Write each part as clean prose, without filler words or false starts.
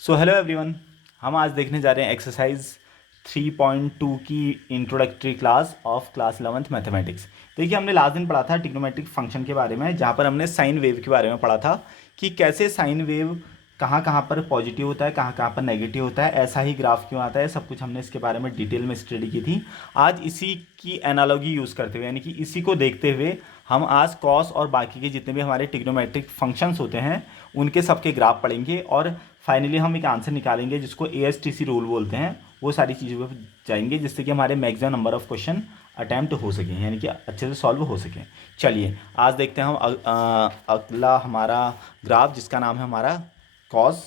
So hello everyone, हम आज देखने जा रहे हैं एक्सरसाइज 3.2 की introductory class of class 11th mathematics. देखिए, हमने लास्ट दिन पढ़ा था ट्रिग्नोमेट्रिक फंक्शन के बारे में, जहाँ पर हमने साइन वेव के बारे में पढ़ा था कि कैसे साइन वेव कहाँ कहाँ पर पॉजिटिव होता है, कहाँ कहाँ पर नेगेटिव होता है, ऐसा ही ग्राफ क्यों आता है, सब कुछ हमने इसके बारे में डिटेल में स्टडी की थी। आज इसी की एनालॉजी यूज़ करते हुए, यानी कि इसी को देखते हुए हम आज कॉस और बाकी के जितने भी हमारे ट्रिग्नोमेट्रिक फंक्शंस होते हैं उनके सबके ग्राफ पढ़ेंगे और फाइनली हम एक आंसर निकालेंगे जिसको ASTC रूल बोलते हैं। वो सारी चीज़ों पर जाएंगे जिससे कि हमारे maximum number of question attempt हो सकें, यानी कि अच्छे से सॉल्व हो सकें। चलिए आज देखते हैं हम अगला हमारा ग्राफ, जिसका नाम है हमारा कॉस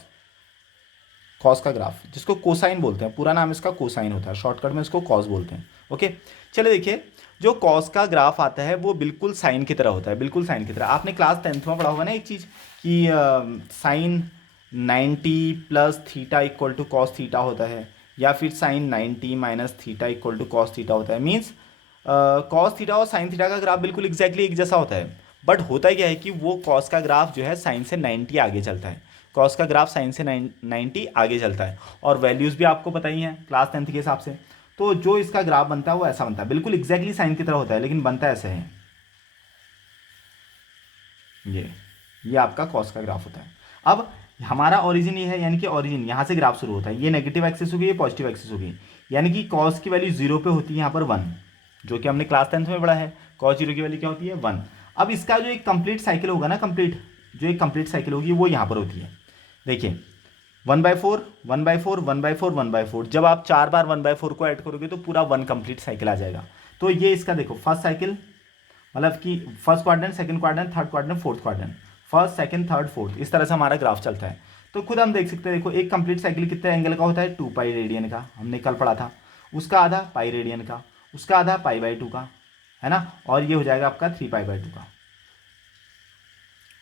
कॉस का ग्राफ, जिसको कोसाइन बोलते हैं। पूरा नाम इसका कोसाइन होता है, शॉर्टकट में इसको कॉस बोलते हैं। ओके, चलिए देखिए, जो कॉस का ग्राफ आता है वो बिल्कुल साइन की तरह होता है, बिल्कुल साइन की तरह। आपने क्लास 10th में पढ़ा होगा ना एक चीज़ कि sine 90 plus theta equal to cos theta होता है, या फिर sine 90 minus theta equal to cos theta होता है। मीन्स कॉस थीटा और साइन थीटा का ग्राफ बिल्कुल एग्जैक्टली एक जैसा होता है। बट होता क्या है कि वो कॉस का ग्राफ जो है साइन से 90 आगे चलता है, कॉस का ग्राफ साइन से 90 आगे चलता है, और वैल्यूज़ भी आपको पता ही हैं क्लास 10th के हिसाब से। तो जो इसका ग्राफ बनता है वो ऐसा बनता है, बिल्कुल एग्जैक्टली साइन की तरह होता है, लेकिन बनता ऐसे है। ये आपका कॉस का ग्राफ होता है। अब हमारा ओरिजिन ये है, यानी कि ओरिजिन यहाँ से ग्राफ शुरू होता है। ये नेगेटिव एक्सिस होगी, ये पॉजिटिव एक्सिस होगी, यानी कि कॉस की वैल्यू 0 पे होती है यहाँ पर 1, जो कि हमने क्लास 10th में पढ़ा है। कॉस 0 की वैल्यू क्या होती है? 1। अब इसका जो एक कंप्लीट साइकिल होगा ना, जो एक कंप्लीट साइकिल होगी वो यहाँ पर होती है। देखिए 1/4 1/4 1/4 1/4, जब आप 4 बार 1/4 को ऐड करोगे तो पूरा 1 कंप्लीट साइकिल आ जाएगा। तो ये इसका देखो फर्स्ट साइकिल, मतलब कि first quadrant, second quadrant, third quadrant, fourth quadrant, first second third fourth, इस तरह से हमारा ग्राफ चलता है। तो खुद हम देख सकते हैं, देखो एक कंप्लीट साइकिल कितने एंगल का होता है? 2 पाई रेडियन का, हमने कल पढ़ा था। उसका आधा पाई रेडियन का, उसका आधा पाई/2 का, है ना, और ये हो जाएगा आपका 3 पाई/2 का।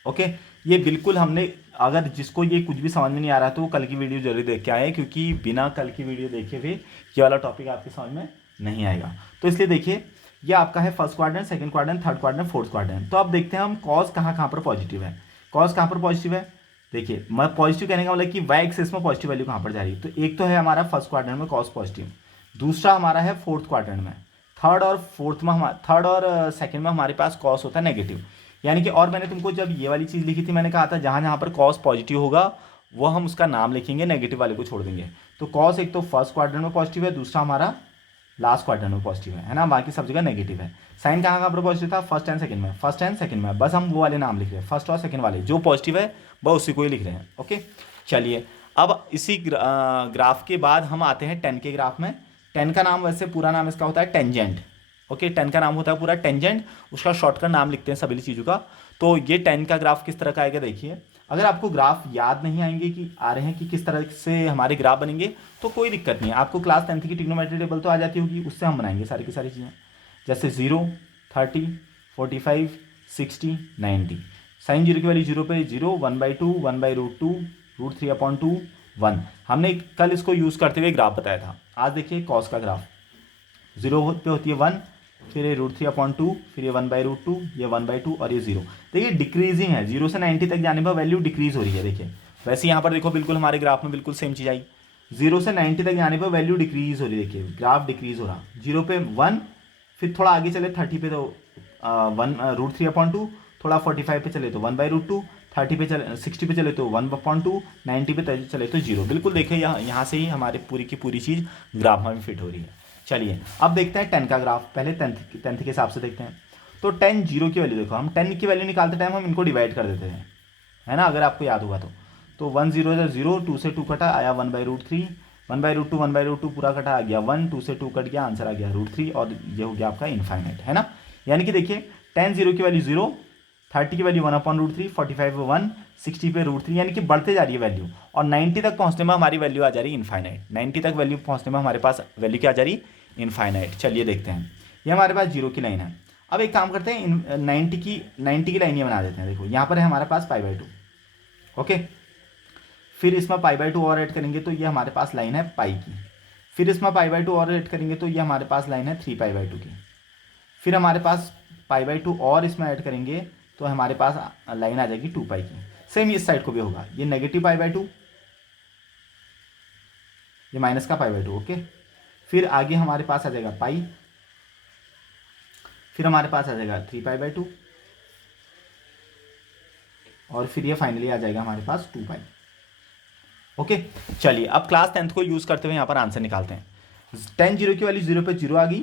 ओके, ये बिल्कुल हमने, अगर जिसको ये कुछ भी समझ में नहीं आ रहा तो वो कल की वीडियो जरूर देख के आए, क्योंकि बिना कल की वीडियो देखे हुए ये वाला टॉपिक आपके समझ में नहीं आएगा। तो इसलिए देखिए, ये आपका है first quadrant, second quadrant, third quadrant, fourth quadrant. तो अब देखते हैं हम कॉस कहाँ कहाँ पर पॉजिटिव है। कॉस कहाँ पर पॉजिटिव है? देखिए, मैं पॉजिटिव कहने का मतलब कि वाई एक्सिस में पॉजिटिव वैल्यू कहाँ पर जा रही है। तो एक तो है हमारा फर्स्ट क्वाड्रेंट में कॉस पॉजिटिव, दूसरा हमारा है फोर्थ क्वाड्रेंट में, थर्ड और सेकंड में हमारे पास कॉस होता है नेगेटिव। यानी कि, और मैंने तुमको जब ये वाली चीज़ लिखी थी मैंने कहा था जहाँ जहाँ पर कॉस पॉजिटिव होगा वो हम उसका नाम लिखेंगे, नेगेटिव वाले को छोड़ देंगे। तो कॉस एक तो फर्स्ट क्वाड्रेंट में पॉजिटिव है, दूसरा हमारा लास्ट क्वाड्रेंट में पॉजिटिव है ना, बाकी सब जगह नेगेटिव है। साइन कहाँ कहाँ पर पॉजिटिव था? फर्स्ट एंड सेकंड में, फर्स्ट एंड सेकंड में, बस हम वो वाले नाम लिख रहे हैं, फर्स्ट और सेकंड वाले जो पॉजिटिव है बस उसी को ही लिख रहे हैं। ओके, चलिए अब इसी ग्राफ के बाद हम आते हैं 10 के ग्राफ में। 10 का नाम, वैसे पूरा नाम इसका होता है टेंजेंट। ओके, 10 का नाम होता है पूरा टेंजेंट, उसका शॉर्टकट नाम लिखते हैं सभी चीज़ों का। तो ये 10 का ग्राफ किस तरह का आएगा देखिए। अगर आपको ग्राफ याद नहीं आएंगे कि आ रहे हैं कि किस तरह से हमारे ग्राफ बनेंगे तो कोई दिक्कत नहीं है, आपको क्लास 10th की ट्रिग्नोमेट्री टेबल तो आ जाती होगी, उससे हम बनाएंगे सारी की सारी चीज़ें। जैसे 0, 30, 45, 60, 90। साइन 0 की वैल्यू 0 पे 0, 1/2, 1/√2, √3/2, 1। हमने कल इसको यूज़ करते हुए ग्राफ बताया था। आज देखिए कॉस का ग्राफ, 0 पे होती है 1, फिर ये √3/2, फिर ये 1/√2, ये 1/2 और ये 0। देखिए डिक्रीजिंग है, 0 से 90 तक जाने पर वैल्यू डिक्रीज हो रही है। देखिए वैसे यहाँ पर देखो बिल्कुल हमारे ग्राफ में बिल्कुल सेम चीज़ आई, 0 से 90 तक जाने पर वैल्यू डिक्रीज हो रही है। देखिए ग्राफ डिक्रीज हो रहा, 0 पे 1, फिर थोड़ा आगे चले 30 पे तो 1 √3/2, थोड़ा 45 पे चले तो 1/√2, 30 पे चले 60 पे चले तो 1/2, 90 पे चले तो 0। बिल्कुल देखिए यहाँ से ही हमारे पूरी की पूरी चीज़ ग्राफ में फिट हो रही है। चलिए अब देखते हैं 10 का ग्राफ, पहले 10th के हिसाब से देखते हैं। तो 10 0 की वैल्यू देखो, हम 10 की वैल्यू निकालते टाइम हम इनको डिवाइड कर देते हैं, है ना, अगर आपको याद होगा तो 1 0 है 0, 2 से 2 कटा आया 1/√3, 1/√2, 1/√2 पूरा कटा आ गया 1, 2 से 2 कट गया, आंसर आ गया √3, और ये हो गया आपका इनफाइनाइट, है ना। यानी कि देखिए 10 0 की वैल्यू 0, 30 की वैल्यू 1/√3, 45 पे 1, 60 पे √3, यानी कि बढ़ते जा रही है वैल्यू, और 90 तक पहुंचने में हमारी वैल्यू आ जा रही है इनफाइनाइट। 90 तक वैल्यू पहुंचने में हमारे पास वैल्यू क्या आ जा रही? इनफाइनाइट। चलिए देखते हैं, ये हमारे पास 0 की लाइन है। अब एक काम करते हैं, 90 की लाइन ये बना देते हैं। देखो यहाँ पर है हमारे पास पाई/2, ओके, फिर इसमें पाई/2 और ऐड करेंगे तो ये हमारे पास लाइन है पाई की, फिर इसमें पाई/2 और ऐड करेंगे तो ये हमारे पास लाइन है 3 पाई/2 की, फिर हमारे पास पाई/2 और इसमें ऐड करेंगे तो हमारे पास लाइन आ जाएगी 2 पाई की। सेम इस साइड को भी होगा, ये नेगेटिव पाई/2, ये माइनस का π/2। ओके, फिर आगे हमारे पास आ जाएगा पाई, फिर हमारे पास आ जाएगा 3π/2 और फिर ये फाइनली आ जाएगा हमारे पास 2π। ओके, चलिए अब क्लास 10th को यूज़ करते हुए यहाँ पर आंसर निकालते हैं। 10 जीरो की वैल्यू 0 पे 0 आ गई,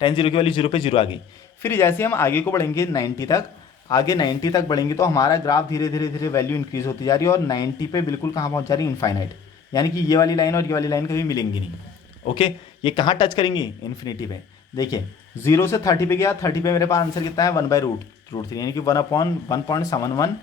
10 जीरो की वैल्यू 0 पे 0 आ गई। फिर जैसे हम आगे को बढ़ेंगे 90 तक, आगे 90 तक बढ़ेंगे तो हमारा ग्राफ धीरे धीरे धीरे वैल्यू इंक्रीज होती जा रही है और 90 पे बिल्कुल कहाँ पहुँच जा रही है, इनफाइनाइट। यानी कि ये वाली लाइन और ये वाली लाइन कभी मिलेंगी नहीं। ओके, ये कहाँ टच करेंगी, इन्फिनिटी पे। देखिए 0 से 30 पे गया, 30 पे मेरे पास आंसर कितना है 1/√3 यानी कि 1/1.71,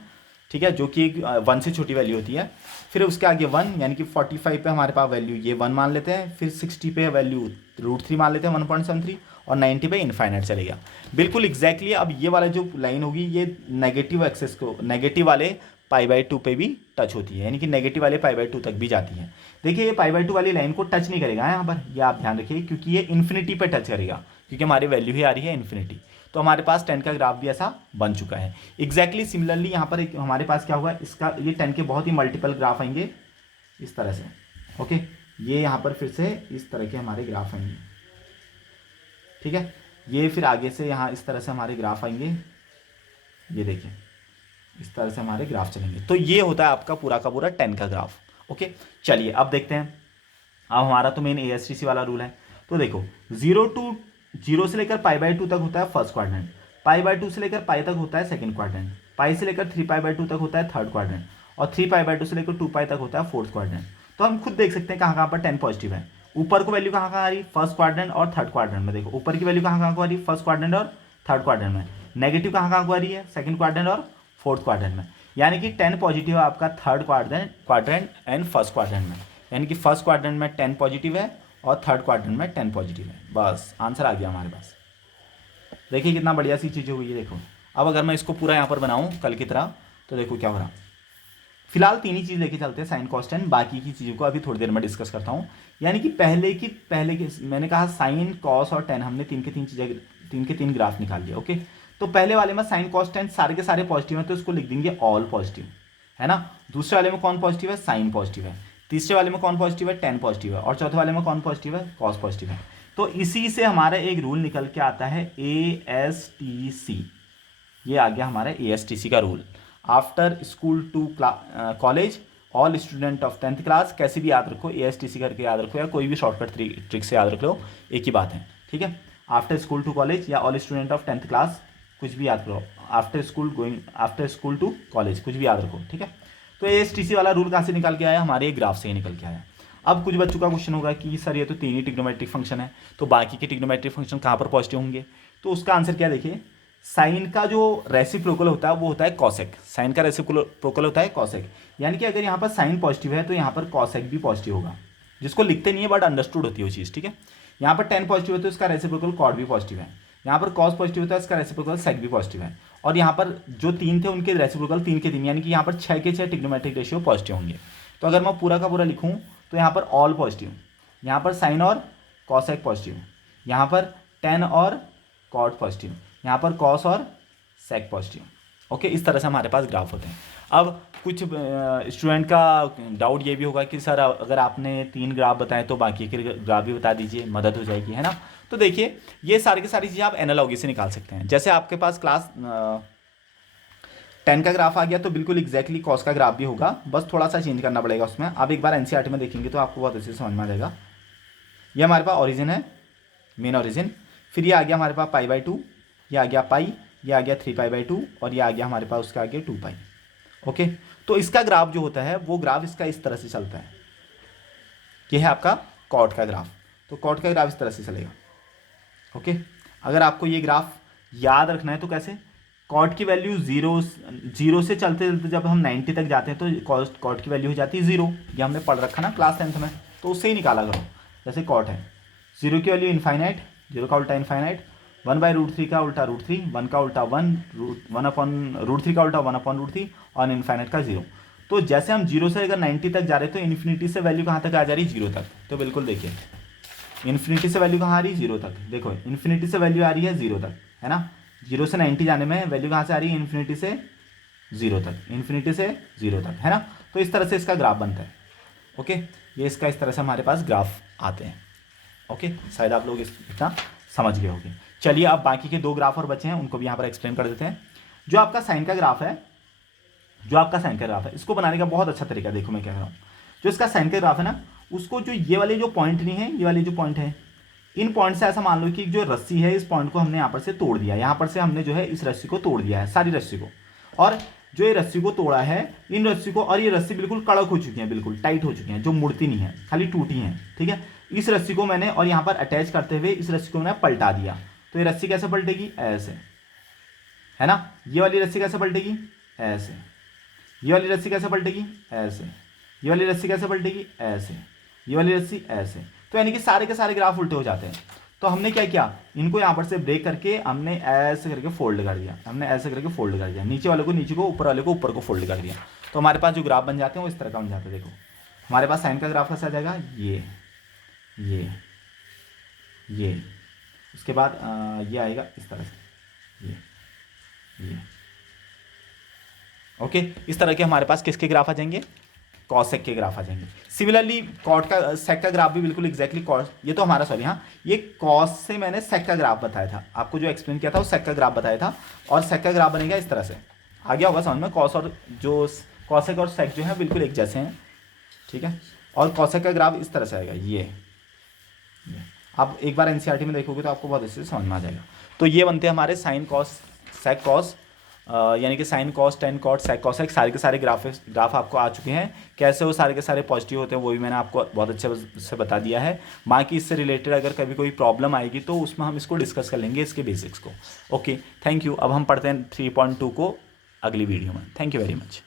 ठीक है, जो कि 1 से छोटी वैल्यू होती है। फिर उसके आगे 1 यानी कि 45 पे हमारे पास वैल्यू ये 1 मान लेते हैं, फिर 60 पे वैल्यू √3 मान लेते हैं 1.73 और 90 पे इनफाइनाइट चलेगा। बिल्कुल एग्जैक्टली अब ये वाला जो लाइन होगी ये नेगेटिव एक्सेस को, नेगेटिव वाले π/2 पे भी टच होती है, यानी कि नेगेटिव वाले π/2 तक भी जाती है। देखिए ये π/2 वाली लाइन को टच नहीं करेगा यहाँ पर, ये आप ध्यान रखिए, क्योंकि ये इन्फिनिटी पे टच करेगा, क्योंकि हमारी वैल्यू ही आ रही है इन्फिनिटी। तो हमारे पास 10 का ग्राफ भी ऐसा बन चुका है। एग्जैक्टली सिमिलरली यहाँ पर हमारे पास क्या होगा, इसका ये 10 के बहुत ही मल्टीपल ग्राफ आएंगे इस तरह से। ओके, ये यहाँ पर फिर से इस तरह के हमारे ग्राफ आएंगे, ठीक है। ये फिर आगे से यहाँ इस तरह से हमारे ग्राफ आएंगे, ये देखिए इस तरह से हमारे ग्राफ चलेंगे। तो ये होता है आपका पूरा का पूरा 10 का ग्राफ। ओके, चलिए अब देखते हैं। अब हमारा तो मेन ASTC वाला रूल है। तो देखो 0 से लेकर π/2 तक होता है फर्स्ट क्वाड्रेंट, π/2 से लेकर पाई तक होता है सेकंड क्वाड्रेंट, पाई से लेकर 3π/2 तक होता है थर्ड क्वाड्रेंट और 3π/2 से लेकर 2π तक होता है फोर्थ क्वाड्रेंट। तो हम खुद देख सकते हैं कहाँ कहाँ पर 10 पॉजिटिव है। ऊपर को वैल्यू कहाँ कहाँ आ रही, फर्स्ट क्वाड्रेंट और थर्ड क्वाड्रेंट में। देखो ऊपर की वैल्यू कहाँ कहाँ को आ रही, फर्स्ट क्वाड्रेंट और थर्ड क्वाड्रेंट में। नेगेटिव कहाँ कहाँ को आ रही है, सेकंड क्वाड्रेंट और फोर्थ क्वाड्रेंट में। यानी कि 10 पॉजिटिव है आपका third quadrant and first quadrant में। यानी कि फर्स्ट क्वाड्रेंट में 10 पॉजिटिव है और थर्ड क्वाड्रेंट में 10 पॉजिटिव है। बस आंसर आ गया हमारे पास। देखिए कितना बढ़िया सी चीज़ हुई है। देखो अब अगर मैं इसको पूरा यहाँ पर बनाऊँ कल की तरह, तो देखो क्या हो रहा। फिलहाल 3 ही चीज़ लेके चलते हैं, साइन कॉस टेन, बाकी की चीज़ों को अभी थोड़ी देर में डिस्कस करता हूँ। यानी कि पहले की मैंने कहा साइन कॉस और टेन, हमने 3 के 3 ग्राफ निकाल लिया। ओके, तो पहले वाले में साइन कॉस टेन सारे के सारे पॉजिटिव हैं तो इसको लिख देंगे ऑल पॉजिटिव, है ना। दूसरे वाले में कौन पॉजिटिव है, साइन पॉजिटिव है। तीसरे वाले में कौन पॉजिटिव है, टेन पॉजिटिव है। और चौथे वाले में कौन पॉजिटिव है, कॉस पॉजिटिव है। तो इसी से हमारा एक रूल निकल के आता है ASTC। ये आ गया हमारा ASTC का rule, after school to college all student of 10th class. कैसे भी याद रखो, ASTC करके याद रखो या कोई भी शॉर्टकट ट्रिक से याद रख लो, एक ही बात है, ठीक है। आफ्टर स्कूल टू कॉलेज या all student of 10th class, कुछ भी याद करो। आफ्टर स्कूल टू कॉलेज, कुछ भी याद रखो, ठीक है। तो ASTC वाला रूल कहाँ से निकल के आया, हमारे ग्राफ से ही निकल के आया। अब कुछ बच्चों का क्वेश्चन होगा कि सर ये तो 3 ही ट्रिग्नोमेट्रिक फंक्शन है, तो बाकी के ट्रिग्नोमेट्रिक फंक्शन कहाँ पर पॉजिटिव होंगे। तो उसका आंसर क्या, देखिए साइन का जो रेसिप्रोकल होता है वो होता है कॉसेक। साइन का रेसिप्रोकल होता है कॉसेक, यानी कि अगर यहाँ पर साइन पॉजिटिव है तो यहाँ पर कॉसेक भी पॉजिटिव होगा, जिसको लिखते नहीं है बट अंडरस्टूड होती है वो चीज़, ठीक है। यहाँ पर 10 पॉजिटिव है तो इसका रेसिप्रोकल कॉड भी पॉजिटिव है। यहाँ पर कॉस पॉजिटिव होता है, इसका रेसिप्रोकल सेक भी पॉजिटिव है। और यहाँ पर जो 3 थे उनके रेसिप्रोकल 3 के 3, यानी कि यहाँ पर 6 के 6 ट्रिग्नोमेट्रिक रेशियो पॉजिटिव होंगे। तो अगर मैं पूरा का पूरा लिखूँ तो यहाँ पर ऑल पॉजिटिव, यहाँ पर साइन और कॉसेक पॉजिटिव, यहाँ पर 10 और कॉड पॉजिटिव, यहाँ पर कॉस और सेक पॉजिटिव। ओके, इस तरह से हमारे पास ग्राफ होते हैं। अब कुछ स्टूडेंट का डाउट ये भी होगा कि सर अगर आपने 3 ग्राफ बताए तो बाकी के ग्राफ भी बता दीजिए, मदद हो जाएगी, है ना। तो देखिए ये सारी की सारी चीज़ें आप एनालॉजी से निकाल सकते हैं। जैसे आपके पास क्लास 10 का ग्राफ आ गया तो बिल्कुल एग्जैक्टली कॉस का ग्राफ भी होगा, बस थोड़ा सा चेंज करना पड़ेगा उसमें। आप एक बार NCERT में देखेंगे तो आपको बहुत अच्छे से समझ में आ जाएगा। ये हमारे पास ऑरिजिन है, मेन ऑरिजिन। फिर ये आ गया हमारे पास π/2, ये आ गया पाई, ये आ गया 3π/2 और ये आ गया हमारे पास उसका आगे 2π। ओके, तो इसका ग्राफ जो होता है वो ग्राफ इसका इस तरह से चलता है। ये है आपका कॉट का ग्राफ, तो कॉट का ग्राफ इस तरह से चलेगा। ओके, अगर आपको ये ग्राफ याद रखना है तो कैसे, कॉट की वैल्यू 0 से चलते चलते जब हम 90 तक जाते हैं तो कॉट की वैल्यू हो जाती है 0। ये हमने पढ़ रखा ना क्लास 10th में, तो उससे ही निकाला करो। जैसे कॉट है 0 की वैल्यू इनफाइनाइट, 0 का उल्टा इनफाइनाइट, 1/√3 का उल्टा √3, 1 का उल्टा 1/√3 का उल्टा 1/√3 और इनफाइनाइट का 0। तो जैसे हम 0 से अगर 90 तक जा रहे हैं तो इन्फिनिटी से वैल्यू कहाँ तक आ जा रही है, 0 तक। तो बिल्कुल देखिए इन्फिनिटी से वैल्यू कहाँ आ रही है, 0 तक। देखो इन्फिनिटी से वैल्यू आ रही है 0 तक, है ना। 0 से 90 जाने में वैल्यू कहाँ से आ रही है, इन्फिनिटी से 0 तक, इन्फिनिटी से 0 तक, है ना। तो इस तरह से इसका ग्राफ बनता है। ओके, ये इसका इस तरह से हमारे पास ग्राफ आते हैं। ओके, शायद आप लोग इतना समझ गए होंगे। चलिए अब बाकी के 2 ग्राफ और बचे हैं, उनको भी यहाँ पर एक्सप्लेन कर देते हैं। जो आपका साइन का ग्राफ है, इसको बनाने का बहुत अच्छा तरीका देखो मैं क्या कर रहा हूँ। जो इसका साइन का ग्राफ है ना, उसको जो ये वाले जो पॉइंट नहीं है, ये वाले जो पॉइंट है, इन पॉइंट से ऐसा मान लो कि जो रस्सी है, इस पॉइंट को हमने यहाँ पर से तोड़ दिया, यहाँ पर से हमने जो है इस रस्सी को तोड़ दिया है, सारी रस्सी को। और जो ये रस्सी को तोड़ा है, इन रस्सी को, और ये रस्सी बिल्कुल कड़क हो चुकी है, बिल्कुल टाइट हो चुकी है, जो मुड़ती नहीं है, खाली टूटी है। ठीक है, इस रस्सी को मैंने और यहाँ पर अटैच करते हुए इस रस्सी को मैंने पलटा दिया, तो ये रस्सी कैसे पलटेगी, ऐसे, है ना। ये वाली रस्सी कैसे पलटेगी, ऐसे। ये वाली रस्सी कैसे पलटेगी, ऐसे। ये वाली रस्सी कैसे पलटेगी, ऐसे। ये वाली रस्सी ऐसे। तो यानी कि सारे के सारे ग्राफ उल्टे हो जाते हैं। तो हमने क्या किया, इनको यहाँ पर से ब्रेक करके हमने ऐसे करके फोल्ड कर दिया, नीचे वाले को नीचे को, ऊपर वाले को ऊपर को फोल्ड कर दिया। तो हमारे पास जो ग्राफ बन जाते हैं वो इस तरह का बन जाता है। देखो हमारे पास साइन का ग्राफ कैसा आ जाएगा, ये उसके बाद ये आएगा इस तरह से, ये ओके। इस तरह के हमारे पास किसके ग्राफ आ जाएंगे, कॉसेक के ग्राफ आ जाएंगे। सिमिलरली कॉट का सेक का ग्राफ भी बिल्कुल एग्जैक्टली कॉस, ये तो हमारा सॉरी, हाँ ये कॉस से मैंने सेक का ग्राफ बताया था आपको, जो एक्सप्लेन किया था वो सेक का ग्राफ बताया था। और सेक का ग्राफ बनेगा इस तरह से, आ गया होगा समझ में। कॉस और जो कॉसेक और सेक जो है बिल्कुल एक जैसे हैं, ठीक है। और कॉसेक का ग्राफ इस तरह से आएगा, ये आप एक बार एनसीईआरटी में देखोगे तो आपको बहुत अच्छे से समझ में आ जाएगा। तो ये बनते हैं हमारे साइन कॉस सेक कॉस, यानी कि sine cos, tan cot, sec cosec, सारे के सारे ग्राफ आपको आ चुके हैं। कैसे वो सारे के सारे पॉजिटिव होते हैं वो भी मैंने आपको बहुत अच्छे से बता दिया है। बाकी इससे रिलेटेड अगर कभी कोई प्रॉब्लम आएगी तो उसमें हम इसको डिस्कस कर लेंगे, इसके बेसिक्स को। Okay, thank you. अब हम पढ़ते हैं 3.2 को अगली वीडियो में। Thank you very much.